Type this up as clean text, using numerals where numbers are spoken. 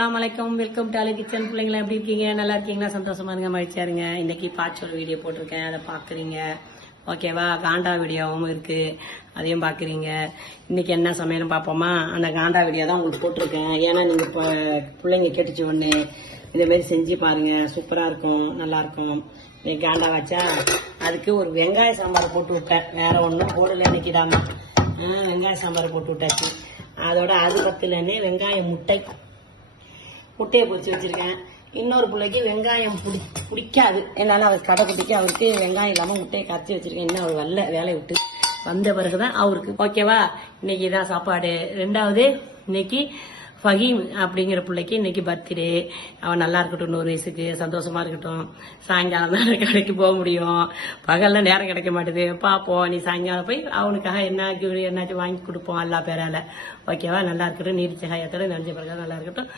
அஸ்ஸலாமு welcome to Ali kitchen. பிள்ளைங்களா எப்படி இருக்கீங்க? நல்லா இருக்கீங்களா? சந்தோஷமா இருங்க, மகிழ்ச்சியா இருங்க. இன்னைக்கு பாச்சோல் வீடியோ போட்டிருக்கேன், அதை பாக்குறீங்க. ஓகேவா? காண்டா வீடியோவும் இருக்கு, அதையும் பாக்குறீங்க. இன்னைக்கு என்ன சமையல் பார்ப்போமா? அந்த காண்டா வீடியோ தான் உங்களுக்கு போட்டிருக்கேன். ஏன்னா நீங்க இப்போ பிள்ளைங்க கேட்டுச்சு ஒண்ணு, இந்த மாதிரி செஞ்சு பாருங்க, சூப்பரா இருக்கும், நல்லா இருக்கும். இன்னைக்கு காண்டா வச்சா அதுக்கு ஒரு வெங்காய சாம்பார் போட்டு விட்டேன், வேற ஒன்றும் போடல. இன்னைக்கு தாமா வெங்காய சாம்பார் போட்டு விட்டாச்சு. அதோட அது பத்துலன்னு வெங்காயம் முட்டையை பொரிச்சு வச்சிருக்கேன். இன்னொரு பிள்ளைக்கு வெங்காயம் பிடிக்காது, என்னால அவர் கடை குட்டிக்கு அவருக்கு வெங்காயம் இல்லாம முட்டையை காய்ச்சி வச்சிருக்கேன். இன்னும் அவர் வரல, வேலையை விட்டு வந்த பிறகுதான் அவருக்கு. ஓகேவா? இன்னைக்கு தான் சாப்பாடு. ரெண்டாவது, இன்னைக்கு ஃபஹீம் அப்படிங்கிற பிள்ளைக்கு இன்னைக்கு பர்த்டே. அவன் நல்லா இருக்கட்டும், 100 வயசுக்கு சந்தோஷமா இருக்கட்டும். சாயங்காலம் தான் கடைக்கு போக முடியும், பகல்ல நேரம் கிடைக்க மாட்டேது. பாப்போம், நீ சாயங்காலம் போய் அவனுக்காக என்னாச்சும் வாங்கி கொடுப்போம், அல்லா பேரால. ஓகேவா? நல்லா இருக்கட்டும், நீர் சகாயத்தோட நினைஞ்ச பிறகு நல்லா இருக்கட்டும்.